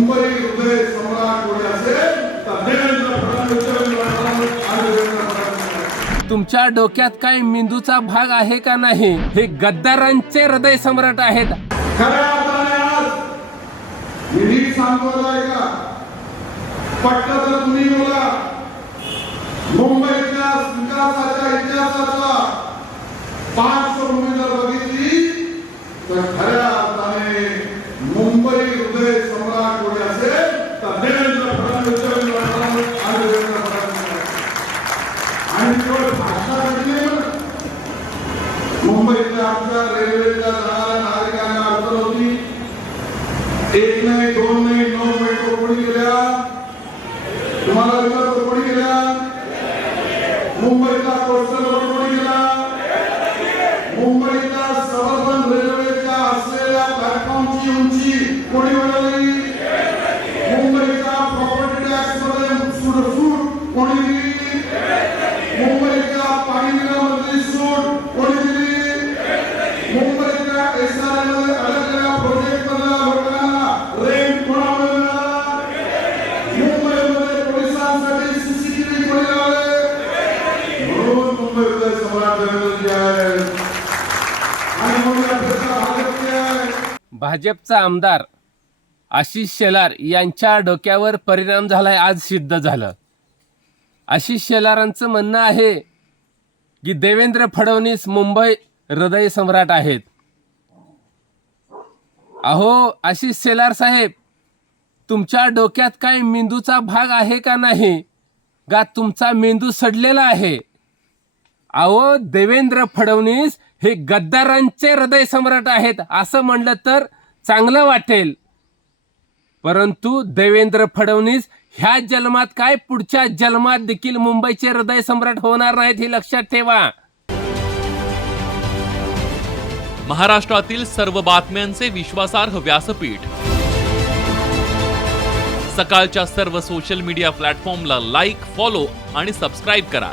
मुंबई हृदय सम्राट कोणी असेल तर देवेंद्र फडणवीस. तुमच्या डोक्यात काय मेंदूचा भाग आहे का नाही? हे गद्दारांचे हृदय सम्राट आहेत. खऱ्या अर्थाने आज मी नीट सांगतो ऐका पटलं तर तुम्ही मुंबईच्या विकासाच्या इतिहासाचा पार्श्वभूमी जर बघितली तर खऱ्या अर्थाने मुंबई हृदय सम्राट कोणी असेल तर देवेंद्र फडणवीस आणि देवेंद्र फडणवीस आणि केवळ भाषा नाही मुंबईतल्या आमच्या रेल्वेच्या जाणाऱ्या नागरिकांना अडचण होती. एक नाही दोन नाही नऊ मेट्रो कोणी गेल्या तुम्हाला विचारतो कोणी गेल्या मुंबईचा कोस्टल रोड कोणी गेला मुंबईचा सबर्बन रेल्वेच्या असलेल्या प्लॅटफॉर्मची उंची कोणी भाजपचा आमदार आशिष शेलार यांच्या डोक्यावर परिणाम झालाय आज सिद्ध झालं. आशिष शेलारांचं म्हणणं आहे की देवेंद्र फडणवीस मुंबई हृदय सम्राट आहेत. अहो आशिष शेलार साहेब तुमच्या डोक्यात काय मेंदूचा भाग आहे का नाही? का तुमचा मेंदू सडलेला आहे? अहो देवेंद्र फडणवीस हे गद्दारांचे हृदय सम्राट आहेत असं म्हणलं तर चांगलं वाटेल. परंतु देवेंद्र फडणवीस ह्या जन्मात काय पुढच्या जन्मात देखील मुंबईचे हृदय सम्राट होणार नाहीत हे लक्षात ठेवा. महाराष्ट्रातील सर्व बातम्यांचे विश्वासार्ह व्यासपीठ. सकाळच्या सर्व सोशल मीडिया प्लॅटफॉर्मला लाईक फॉलो आणि सबस्क्राईब करा.